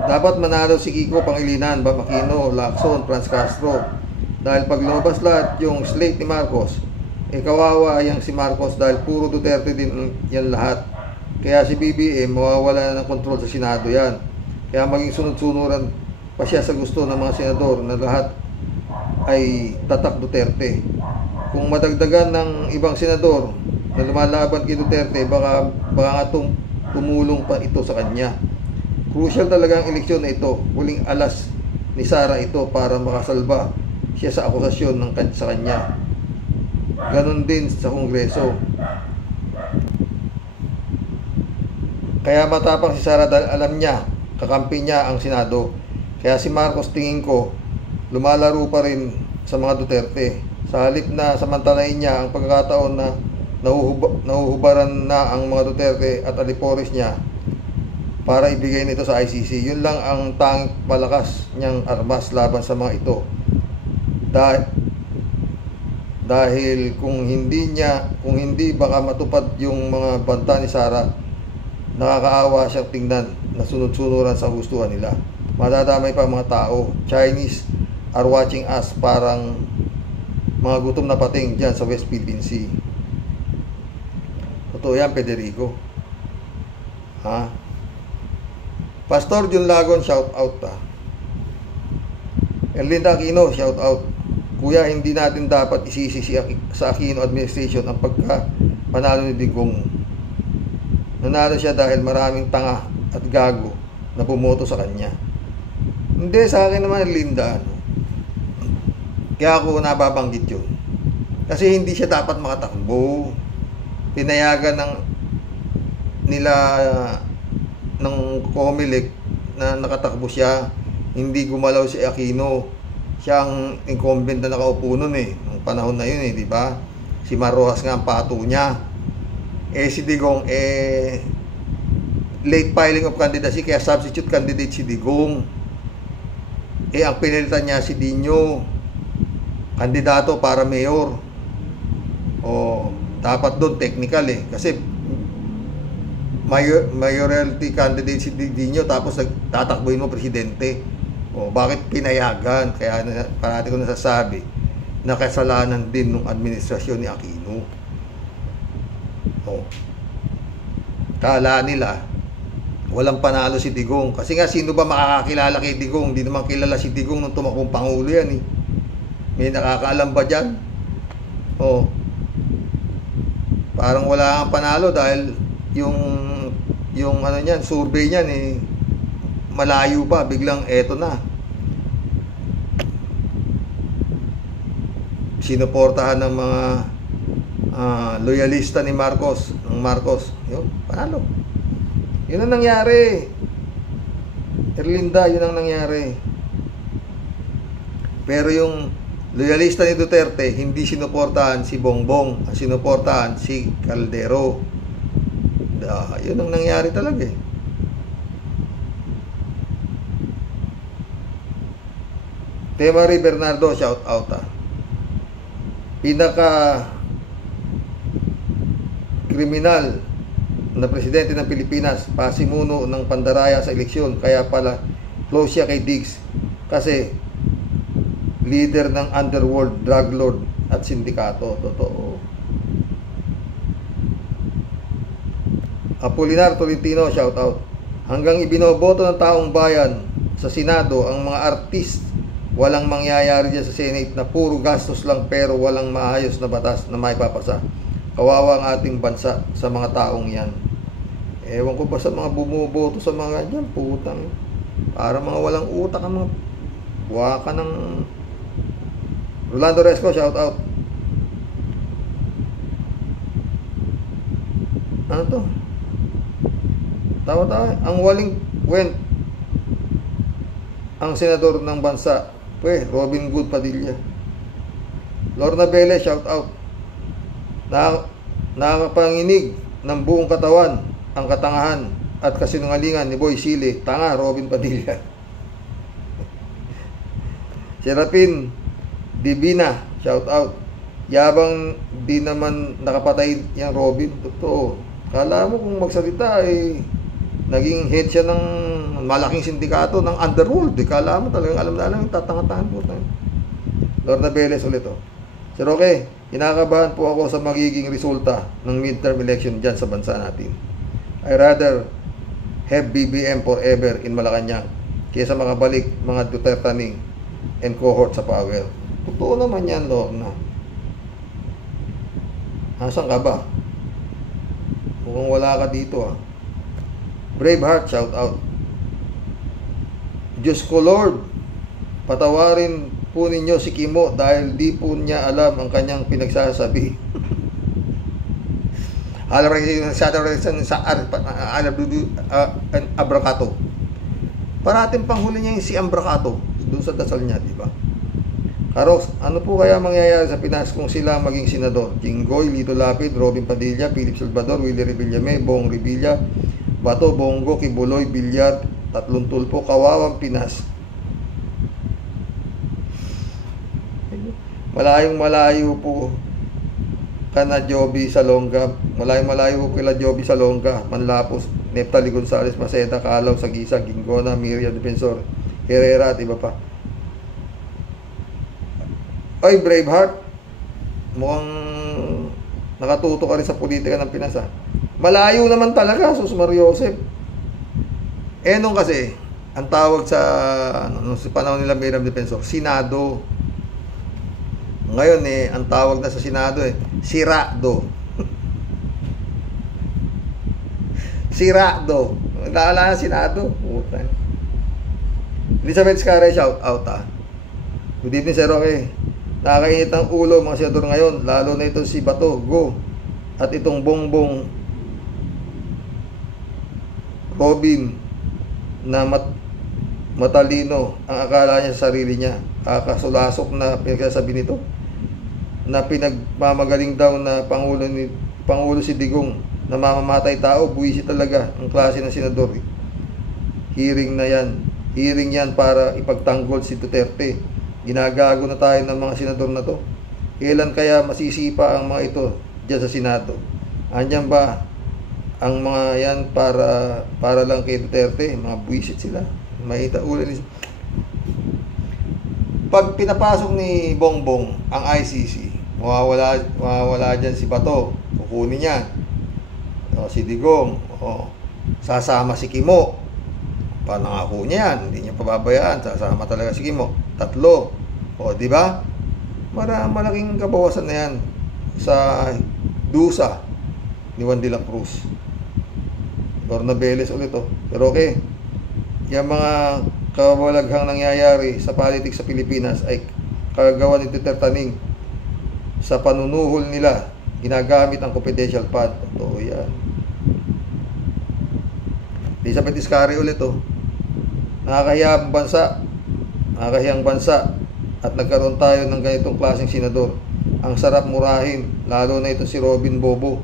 Dapat manalo si Kiko Pangilinan, Bamakino, Lacson, Franz Castro. Dahil pag lumabas lahat yung slate ni Marcos, eh kawawa yang si Marcos dahil puro Duterte din yan lahat. Kaya si BBM mawawala na ng kontrol sa Senado yan. Kaya maging sunod-sunuran pa siya sa gusto ng mga senador na lahat ay tatak Duterte. Kung madagdagan ng ibang senador na lumalaban kay Duterte, baka nga tumulong pa ito sa kanya. Crucial talaga ang eleksyon na ito. Huling alas ni Sara ito para makasalba siya sa akusasyon sa kanya. Ganon din sa Kongreso. Kaya matapang si Sara dahil alam niya, kakampi niya ang Senado. Kaya si Marcos tingin ko, lumalaro pa rin sa mga Duterte. Sa halip na samantalain niya ang pagkakataon na nahuhubaran na ang mga Duterte at alipores niya para ibigay nito sa ICC. Yun lang ang tanging malakas niyang armas laban sa mga ito. Dahil kung hindi baka matupad yung mga banta ni Sara, nakakaawa siyang tingnan na sunod-sunuran sa gustuhan nila. Madadamay pa mga tao. Chinese are watching us, parang mga gutom na pating dyan sa West Philippine Sea. Totoo yan, Federico. Pastor Jun Lagon, shout out ta. Erlinda Aquino, shout out. Kuya, hindi natin dapat isisi sa Aquino administration ang pagka-panalo ni Digong. Nanalo siya dahil maraming tanga at gago na bumoto sa kanya. Hindi, sa akin naman Erlinda. Kaya ako nababanggit yun. Kasi hindi siya dapat makatakbo. Pinayagan ng Comelec na nakatakbo siya. Hindi gumalaw si Aquino. Siya ang incumbent na nakaupo nun eh. Nung panahon na yun eh, di ba? Si Marrojas nga ang pato niya. Si Digong, late filing of candidacy, kaya substitute candidate si Digong. Ang pinilitan niya si Dino, kandidato para mayor. Dapat doon technical eh. Kasi mayoralty candidate si Dino, tapos tatakbuhin mo presidente. Bakit pinayagan? Kaya parati ko nasasabi na kasalanan din ng administrasyon ni Aquino. Kala nila walang panalo si Digong. Kasi nga, sino ba makakakilala kay Digong? Hindi naman kilala si Digong nung tumakbong Pangulo yan eh. May nakakaalam ba dyan? Parang wala kang panalo dahil yung ano niyan, survey niyan eh, malayo pa, biglang eto na. Sinuportahan ng mga loyalista ni Marcos, yun, panalo. Yun ang nangyari. Erlinda, yun ang nangyari. Pero yung loyalista ni Duterte, hindi sinuportahan si Bongbong, ang sinuportahan si Caldero. Yun ang nangyari talaga eh. Temari Bernardo, shout out Pinaka kriminal na presidente ng Pilipinas, pasimuno ng pandaraya sa eleksyon, kaya pala close siya kay Diggs kasi leader ng underworld, drug lord at sindikato. Totoo. Apolinar Tolentino, shout out. Hanggang ibinoboto ng taong bayan sa Senado ang mga artist, walang mangyayari dyan sa Senate na puro gastos lang pero walang maayos na batas na maipapasa. Kawawa ang ating bansa sa mga taong yan. Ewan ko ba sa mga bumuboto sa mga dyan, putang. Para mga walang utak ang mga waka ng Rolando Resco, shout out. Ano to? Tawa-tawa. Ang waling went ang senador ng bansa. Robin Hood Padilla. Lorna Bele, shout out. Nakakapanginig ng buong katawan ang katangahan at kasinungalingan ni Boy Sili. Tanga, Robin Padilla. Serapin Divina, shout out. Yabang di naman nakapatay yung Robin. Totoo. Kala mo kung magsalita naging head siya ng malaking sindikato ng underworld. Kala mo talagang alam na alam yung tatanga-tangan po tayo. Lorna Beles ulit Sir Roque, kinakabahan po ako sa magiging resulta ng midterm election dyan sa bansa natin. I rather have BBM forever in Malacanang kaysa makabalik mga Duterte and cohort sa power. Totoo naman yan, Lorna. Asan ka ba? Mukhang wala ka dito Braveheart, shout out. Diyos ko Lord, patawarin po ninyo si Kimo dahil di po niya alam ang kanyang pinagsasabi. Abrakato. Parating panghuli niya yung si Abrakato doon sa dasal niya, di ba? Karos, ano po kaya mangyayari sa Pinas kung sila maging senador? Jinggoy, Lito Lapid, Robin Padilla, Philip Salvador, Willie Revillame, Bong Revilla, Bato, Bongo, Kibuloy, Bilyard, Tatlong Tulpo, kawawang Pinas. Malayong-malayo po kana Joby Salonga. Malayong-malayo po kila Joby Salonga, Manlapos, Neptali Gonzales, Maceda, Kalaw, Sagisa, Gingona, Miriam Defensor, Herrera at iba pa. Oy, Braveheart, mukhang nakatuto ka rin sa politika ng Pinas Malayo naman talaga, Sus Mariosep. Nung kasi, ang tawag sa panahon nila Miriam Defensor, Senado. Ngayon ang tawag na sa Senado Sirado. Sirado. Naalala na Senado. Elizabeth Scarre, shout out Good evening, Sir Roque. Nakakainit ang ulo mga senador ngayon, lalo na itong si Bato, Go, at itong Bongbong Robin na matalino ang akala niya sa sarili niya. Kakasulasok na pinagsasabi nito na pinagmamagaling daw na Pangulo si Digong na mamamatay tao. Buwisi talaga ang klase ng senador. Hearing yan para ipagtanggol si Duterte. Ginagago na tayo ng mga senador na to. Kailan kaya masisipa ang mga ito dyan sa Senado? Andiyan ba ang mga yan para lang kay Duterte? Mga buwisit sila. Mahita ulo ni. Pag pinapasok ni Bongbong ang ICC, mawawala dyan si Bato, kukunin niya. Si Digong, sasama si Kimo. Panangako niya yan, hindi niya pababayaan, sasama talaga si Kimo. 3. Di ba? Malaking kabawasan na yan sa dusa ni Juan de la Cruz. Lorna Beles ulit Pero okay, yung mga kabalaghang nangyayari sa politics sa Pilipinas ay kagawa ni Duterte sa panunuhol nila. Ginagamit ang confidential fund. Totoo yan. Elizabeth Iscari ulit Nakakahiyang bansa at nagkaroon tayo ng ganitong klaseng senador. Ang sarap murahin, lalo na ito si Robin Bobo.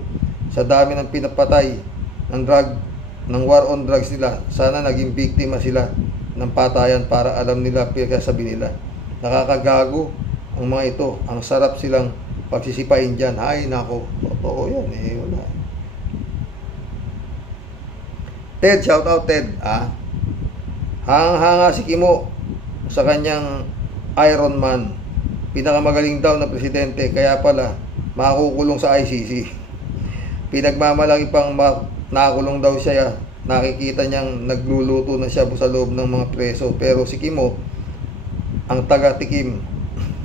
Sa dami ng pinapatay ng war on drugs nila. Sana naging biktima sila ng patayan para alam nila pinagsasabi nila. Nakakagago ang mga ito. Ang sarap silang pagsisipain dyan. Ay, nako. Totoo yan eh. Wala. Ted, shout out Ted. Hanga si Kimo sa kanyang Iron Man. Pinakamagaling daw na presidente. Kaya pala, makukulong sa ICC. Pinagmamalaki pang nakulong daw siya. Nakikita niyang nagluluto na siya sa loob ng mga preso. Pero si Kimo, ang taga-tikim,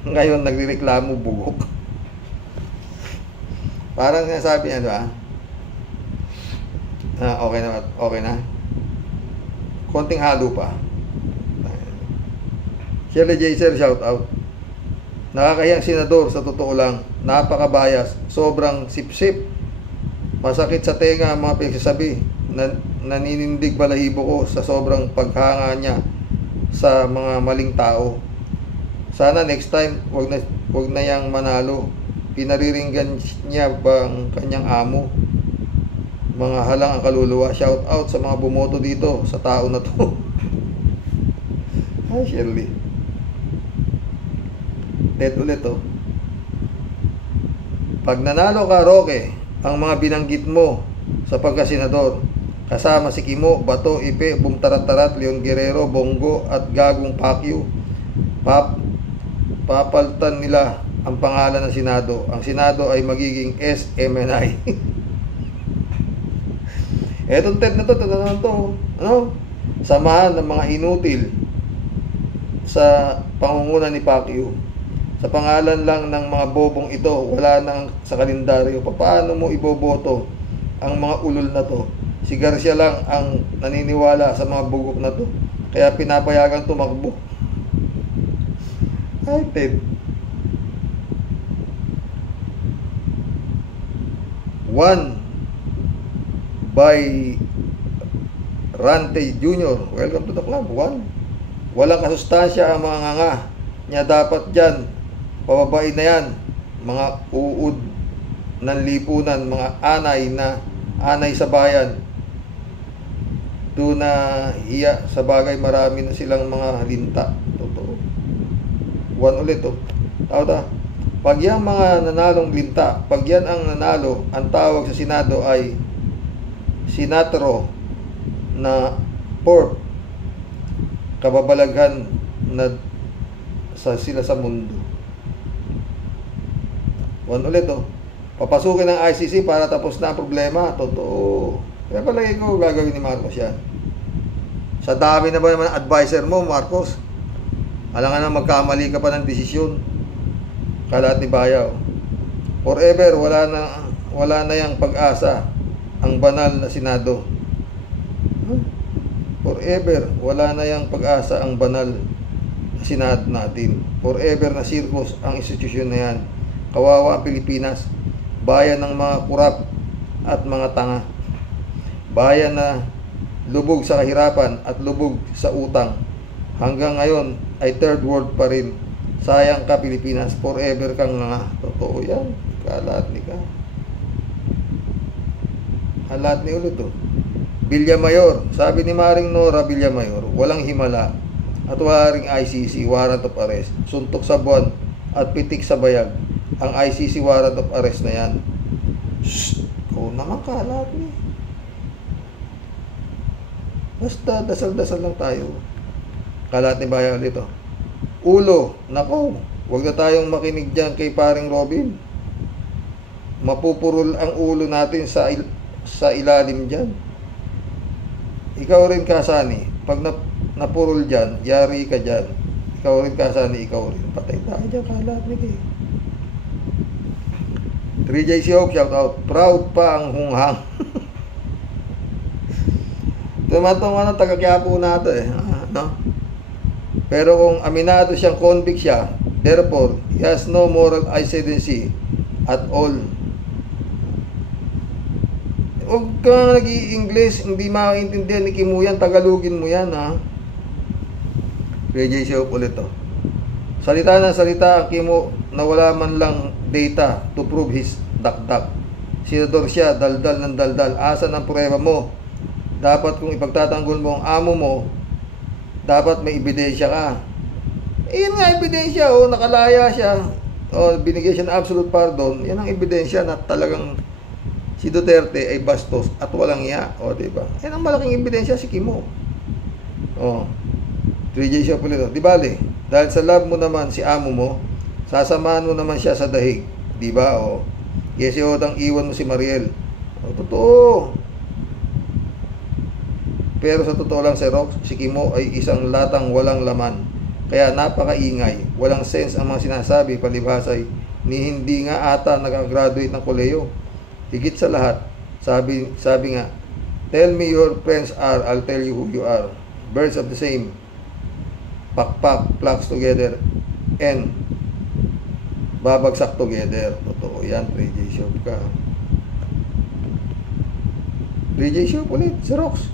ngayon nagrereklamo bugok. Parang sinasabi niya, diba? Okay na. Konting halo pa. Shirley J. Sir, shout out. Nakakahiyang senador, sa totoo lang. Napakabayas. Sobrang sip-sip. Masakit sa tenga ang mga pinagsasabi. Naninindig balahibo ko sa sobrang paghanga niya sa mga maling tao. Sana next time wag na yang manalo. Pinariringgan niya bang kanyang amo? Mga halang ang kaluluwa. Shout out sa mga bumoto dito sa tao na to. Hi Shirley. Ted ulit Pag nanalo ka, Roque, ang mga binanggit mo sa pagkasenador, kasama si Kimo, Bato, Ipe, Bumtarat-tarat, Leon Guerrero, Bongo at Gagong Pacquiao, papalitan nila ang pangalan ng Senado. Ang Senado ay magiging SMNI. Etong Ted na to, samahan ng mga inutil sa pangunguna ni Pacquiao. Sa pangalan lang ng mga bobong ito, wala nang sa kalendaryo. Paano mo iboboto ang mga ulol na to? Si Garcia lang ang naniniwala sa mga bugok na to. Kaya pinapayagang tumakbo. Ay, Ted. 1 by Rante Jr. Welcome to the club. 1. Walang kasustansya ang mga nganga niya dapat dyan. Pababain na yan. Mga uud ng lipunan, mga anay sa bayan. Doon na hiya sa bagay, marami na silang mga linta. Totoo. 1 ulit Pag yan mga nanalong linta, pag yan ang nanalo, ang tawag sa Senado ay Sinatro na port, kababalaghan na sila sa mundo. 1 ulit papasukin ng ICC para tapos na ang problema. Totoo. Kaya palagi ko gagawin ni Marcos yan. Sa dami na ba naman advisor mo, Marcos? Alangan na magkamali ka pa ng desisyon. Kalat ni Bayaw. Forever, wala na yang pag-asa ang banal na Senado. Forever, wala na yang pag-asa ang banal na Senado natin. Forever na circus ang institusyon na yan. Kawawa ang Pilipinas. Bayan ng mga kurap at mga tanga. Bayan na lubog sa kahirapan at lubog sa utang. Hanggang ngayon ay third world pa rin. Sayang ka Pilipinas, forever kang nga. Totoo yan. Kalat ni ka. Halat ni ulit Villamayor. Sabi ni Maring Nora Villamayor, walang himala at wala ring ICC, warrant of arrest. Suntok sa buwan at pitik sa bayag. Ang ICC warrant of arrest na yan. Shhh! Ikaw naman kalat ni. Basta dasal-dasal lang tayo. Kalat ni Bayaw dito. Ulo, nako, huwag na tayong makinig dyan kay paring Robin. Mapupurol ang ulo natin sa ilalim dyan. Ikaw rin Kasani, pag napurol dyan, yari ka dyan. Ikaw rin Kasani, ikaw rin. Patay tayo dyan, kalat ni kayo. 3J Hope, shout out. Proud pa ang hunghang. Ito naman itong taga-Quiapo nato no? Pero kung aminado siyang convict siya, therefore, he has no moral ascendancy at all. Huwag ka nag-i-English, hindi makaintindihan ni Kimo yan, Tagalogin mo yan, ha? PJ Show ulit Salita ng salita ang Kimo na wala man lang data to prove his dakdak. Senador siya, daldal ng daldal. Asan ang prueba mo? Dapat kung ipagtatanggol mo ang amo mo, dapat may ebidensya ka. Iyan nga ebidensya, nakalaya siya. Binigyan siya ng absolute pardon. Yan ang ebidensya na talagang si Duterte ay bastos at walang iya. Diba? Yan ang malaking ebidensya, si Kimo. 3J siya pulito. Di bale, dahil sa love mo naman si amo mo, sasamahan mo naman siya sa dahig. Di ba? Yes, odang iwan mo si Mariel. Totoo. Pero sa totoo lang, si Rox, si Kimo ay isang latang walang laman. Kaya napakaingay. Walang sense ang mga sinasabi, palibhasay, ni hindi nga ata nag-graduate ng koleyo. Higit sa lahat, sabi nga, tell me your friends are, I'll tell you who you are. Birds of the same. Pakpak, plucks together, and babagsak together. Totoo yan, 3J Shop ka. 3J Shop ulit, si Rox.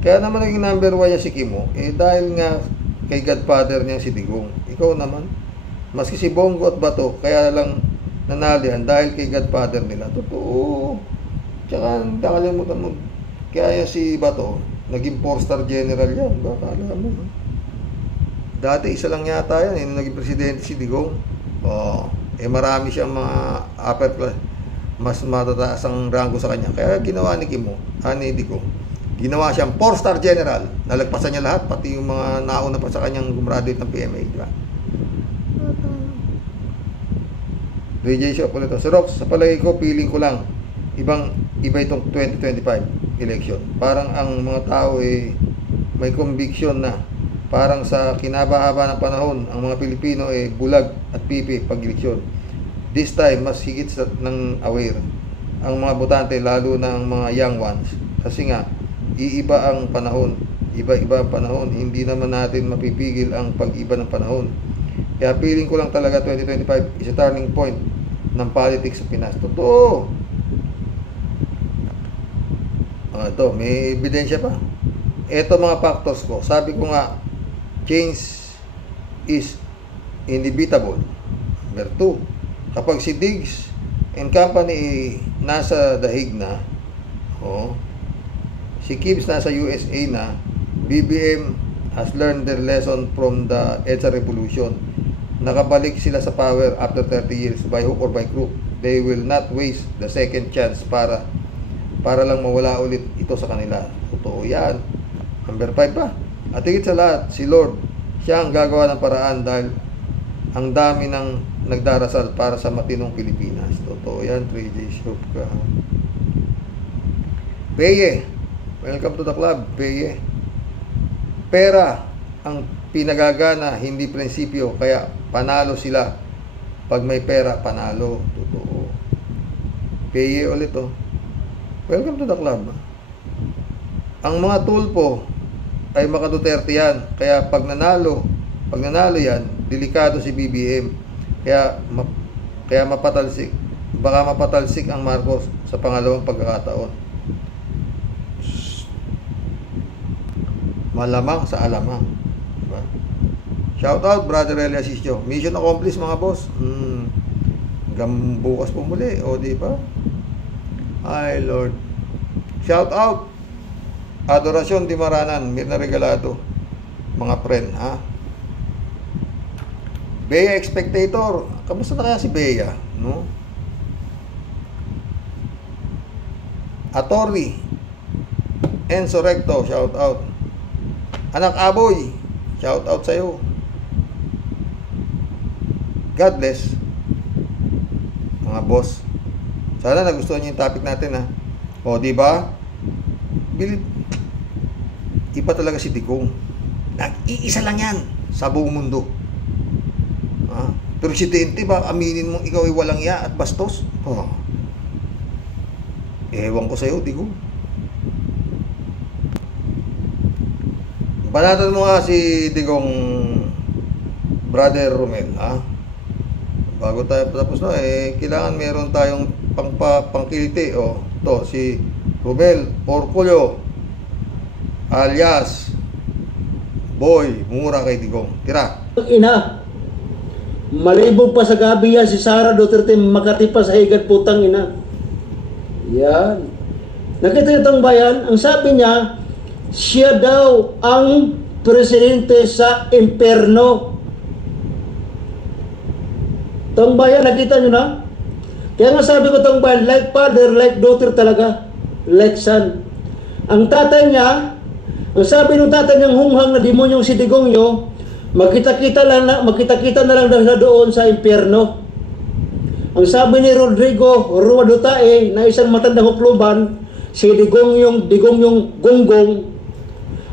Kaya naman naging number 1 niya si Kimo, dahil nga kay godfather niya si Digong. Ikaw naman, maski si Bongo at Bato, kaya lang nanalihan dahil kay godfather nila. Totoo. Tsaka, nakalimutan mo, kaya si Bato, naging 4-star general yan. Baka alam mo. Dati isa lang yata yan, naging presidente si Digong. Marami siyang mga upper class, mas matataas ang rango sa kanya. Kaya ginawa ni Kimo, ni Digong, ginawa siyang 4-star general. Nalagpasan niya lahat, pati yung mga nauna pa sa kanyang gumraduate ng PMA, di ba? 3J Shop ulit. Si Rox, sa palagay ko, feeling ko lang, iba itong 2025 election. Parang ang mga tao may conviction na parang sa kinabahaba ng panahon, ang mga Pilipino bulag at pipi pag-eleksyon. This time, mas higit ng aware ang mga botante, lalo na ang mga young ones. Kasi nga, iiba ang panahon. Iba-iba ang panahon. Hindi naman natin mapipigil ang pag-iba ng panahon. Kaya feeling ko lang talaga 2025 is a turning point ng politics sa Pinas. Totoo. Ito, may ebidensya pa. Ito mga factors ko. Sabi ko nga, change is inevitable. Number 2, kapag si Diggs and company nasa dahig na, si Gibbs nasa USA na, BBM has learned their lesson from the EDSA revolution. Nakabalik sila sa power after 30 years by hook or by crook. They will not waste the second chance para lang mawala ulit ito sa kanila. Totoo yan. Number 5 pa. At higit sa lahat, si Lord, siya ang gagawa ng paraan dahil ang dami ng nagdarasal para sa matinong Pilipinas. Totoo yan, 3J Shop ka. Peye. Welcome to the club, Peye. Pera ang pinagagana, hindi prinsipyo. Kaya panalo sila. Pag may pera, panalo. Totoo. Peye ulit, Welcome to the club. Ang mga tulpo ay maka-Duterte yan. Kaya pag nanalo yan, delikado si BBM. Kaya mapatalsik. Baka mapatalsik ang Marcos sa pangalawang pagkakataon. Malamang sa alamang. Diba? Shout out, Brother Elias Isyo. Mission accomplished, mga boss. Bukas po muli. Diba? Ay, Lord. Shout out. Adorasyon Di Maranan, Mirna Regalado, mga friend, Bea Expectator, kamusta na kaya si Bea, no? Atori, Enzo Recto, shout out. Anak Aboy, shout out sa'yo. God bless, mga boss. Sana nagustuhan niyo yung topic natin, diba? Iba talaga si Digong. Iisa lang yan sa buong mundo. Presidente ba, aminin mong ikaw ay walang iya at bastos? Ewan ko sa'yo, Digong. Banatan mo nga si Digong, Brother Romel, Bago tayo tapos na, kailangan meron tayong pangkiliti. Si Romel Orculio alias Boy, mura kay Digong. Tira. Ina, malibog pa sa gabi yan si Sara Duterte, makati pa sa higad, putang ina. Yan. Nakita niyo itong bayan, ang sabi niya, siya daw ang presidente sa imperno. Itong bayan, nakita niyo na? Kaya nga sabi ko itong bayan, like father, like daughter talaga. Like son. Ang tatay niya, ang sabi ng tatay niyang hunghang na demonyong si Digongyo, magkita-kita na lang daw doon sa impyerno. Ang sabi ni Rodrigo Ruadutae na isang matandang hukluban, si Digongyong Gonggong,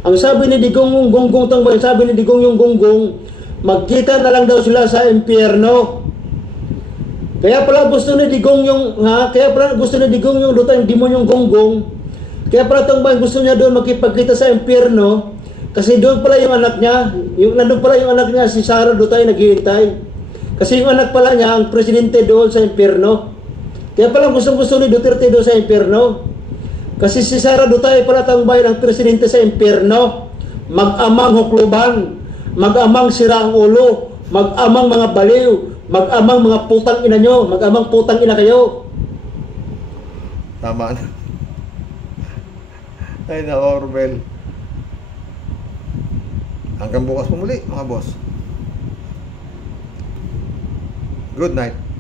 ang sabi ni Digongyong Gonggong tangbay, sabi ni Digongyong Gonggong, magkita na lang daw sila sa impyerno. Kaya pala gusto ni Digongyong Dutae, demonyong Gonggong, kaya pala tangbay gusto niya doon makipagkita sa impyerno. Kasi doon pala yung anak niya, nandun pala yung anak niya, si Sara Dutay, naghihintay. Kasi yung anak pala niya, ang presidente doon sa impyerno. Kaya pala gusto ni Duterte doon sa impyerno. Kasi si Sara Dutay pala tambay ng presidente sa impyerno. Mag-amang hukluban, mag-amang sira ang ulo, mag-amang mga baliw, mag-amang mga putang ina nyo, mag-amang putang ina kayo. Tama na. Ay nako, Rubel. Hanggang bukas po muli, mga boss. Good night.